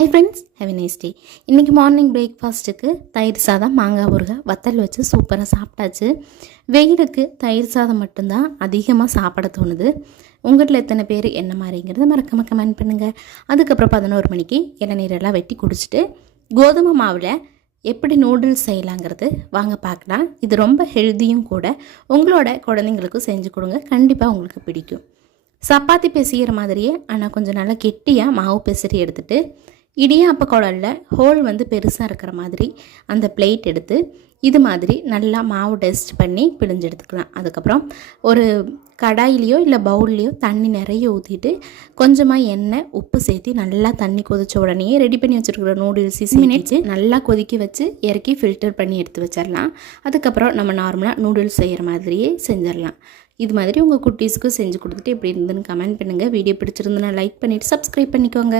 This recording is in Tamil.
Hi friends, have a nice day. இன்றைக்கி மார்னிங் பிரேக்ஃபாஸ்ட்டுக்கு தயிர் சாதம் மாங்காய் ஊறுகாய் வத்தல் வச்சு சூப்பராக சாப்பிட்டாச்சு. வெயிலுக்கு தயிர் சாதம் மட்டும்தான் அதிகமாக சாப்பிட தோணுது. உங்களில் எத்தனை பேர் என்ன மாதிரிங்கிறத மறக்காம கமெண்ட் பண்ணுங்கள். அதுக்கப்புறம் 11 மணிக்கு இளநீரெல்லாம் வெட்டி குடிச்சிட்டு கோதுமை மாவில் எப்படி நூடுல்ஸ் செய்யலாங்கிறது வாங்க பார்க்கலாம். இது ரொம்ப ஹெல்த்தியும் கூட. உங்களோட குழந்தைங்களுக்கும் செஞ்சு கொடுங்க, கண்டிப்பாக உங்களுக்கு பிடிக்கும். சப்பாத்தி பிசைகிற மாதிரியே ஆனால் கொஞ்சம் நல்லா கெட்டியாக மாவு பிசறி எடுத்துகிட்டு இடியாப்ப குழலில் ஹோல் பெருசாக இருக்கிற மாதிரி அந்த பிளேட் எடுத்து இது மாதிரி நல்லா மாவு டஸ்ட் பண்ணி பிழிஞ்சு எடுத்துக்கலாம். அதுக்கப்புறம் ஒரு கடாயிலையோ இல்லை பவுல்லையோ தண்ணி நிறைய ஊற்றிட்டு கொஞ்சமாக எண்ணெய் உப்பு சேர்த்து நல்லா தண்ணி கொதிச்ச உடனே ரெடி பண்ணி வச்சுருக்கிற நூடுல்ஸ் மினிட்ஸ் நல்லா கொதிக்க வச்சு இறக்கி ஃபில்டர் பண்ணி எடுத்து வச்சிடலாம். அதுக்கப்புறம் நம்ம நார்மலாக நூடுல்ஸ் செய்கிற மாதிரியே செஞ்சிடலாம். இது மாதிரி உங்கள் குட்டீஸ்க்கு செஞ்சு கொடுத்துட்டு எப்படி இருந்துன்னு கமெண்ட் பண்ணுங்கள். வீடியோ பிடிச்சிருந்துன்னா லைக் பண்ணிவிட்டு சப்ஸ்கிரைப் பண்ணிக்கோங்க.